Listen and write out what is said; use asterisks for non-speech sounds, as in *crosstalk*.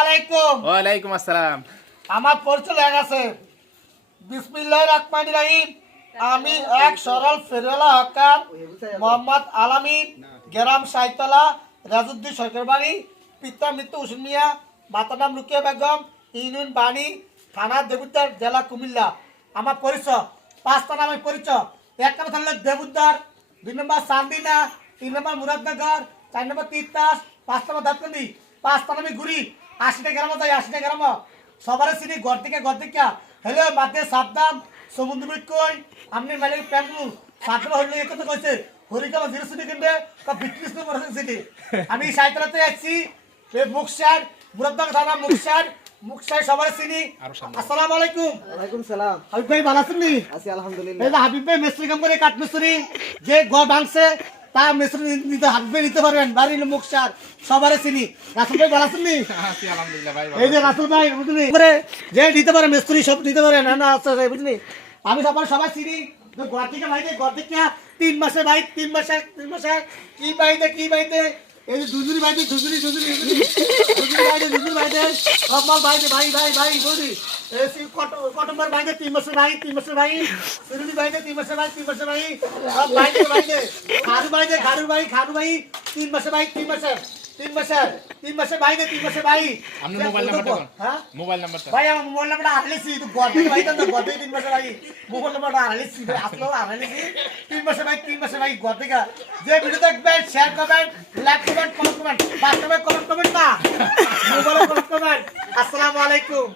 আলাইকুম। ওয়ালাইকুম আসসালাম। আমার পরিচয় আছে। রহিম। আমি এক সরল ফেরওয়ালা হকার মোহাম্মদ আলামিন গেরাম সাইতলা রাজুদ্দিন সরকার বাড়ি পিতা মৃত্যু হুসেন মিয়া মাতার নাম রুকিয়া বেগম ইউনিয়ন বাণী থানা দেবুদ্দার জেলা কুমিল্লা। আমার পরিচয় পাঁচটা নামের পরিচয়। এক নম্বর থাকলে দেবুদ্দার দুই নম্বর সান্দিনা তিন নম্বর মুরাদনগর চার নম্বর তিরতাস পাঁচ নম্বর দাঁতকান্দি পাঁচটা নামে ঘুরি আশিটা গ্রামে যাই আশিটা গ্রাম সবার চিনি ঘর থেকে ঘর থেকে। হ্যালো মাতে সাবধান সমুদ্র কই আপনি মালিক প্যাম্পু সাতটা হইলে এই কথা কইছে হরিকামা জিরো সিটি কিনবে তা বিত্রিশ নম্বর সিটি আমি সাইতলাতে আছি এ মুকসার মুরাদনগর থানা মুকসার মুকসার সবার চিনি। আসসালামু আলাইকুম। ওয়ালাইকুম সালাম। হাবিব ভাই ভালো আছেন নি? আছি আলহামদুলিল্লাহ। এই হাবিব ভাই মিস্ত্রি কাম করে কাঠ মিস্ত্রি যে ঘর ভাঙছে তা মিস্ত্রি নিতে ভাই নিতে পারবেন। বাড়ির মুখসার সবার চিনি। রাসুল *laughs* ভাই ভালো আছেন ভাই এই যে রাসুল ভাই বুঝলি? যে নিতে পারে মিস্ত্রি সব নিতে পারে না না আচ্ছা আচ্ছা, বুঝলি? আমি সবার সবাই চিনি। ঘর থেকে ভাইতে ঘর থেকে তিন মাসে ভাই তিন মাসে তিন মাসে। কি বাইতে কি বাইতে এই যে দুজুরি বাইতে দুজুরি দুজুরি দুজুরি বাইতে দুজুরি বাইতে সব মাল বাইতে ভাই ভাই ভাই কট- কটম্বর বাইতে তিন মাসে ভাই তিন মাসে ভাই সিরুলি বাইতে তিন মাসে ভাই তিন মাসে ভাই সব বাইতে বাইতে খারু বাইতে খারু ভাই খারু ভাই তিন মাসে ভাই তিন মাসে তিন মাসে তিন মাসে বাইতে তিন মাসে ভাই আপনার মোবাইল নাম্বারটা হ্যাঁ মোবাইল নাম্বারটা ভাই আমার মোবাইল নাম্বারটা হারাইছি তো গর্তে ভাই তো গর্তে তিন মাসে ভাই মোবাইল নাম্বারটা হারাইছি ভাই আসলো হারাইছি তিন মাসে ভাই তিন মাসে ভাই গর্তে গা যে ভিডিও দেখবেন শেয়ার করবেন লাইক করবেন কমেন্ট করবেন। বাস্তবে কমেন্ট করবেন না। কমেন্ট করবেন। আসসালামু আলাইকুম।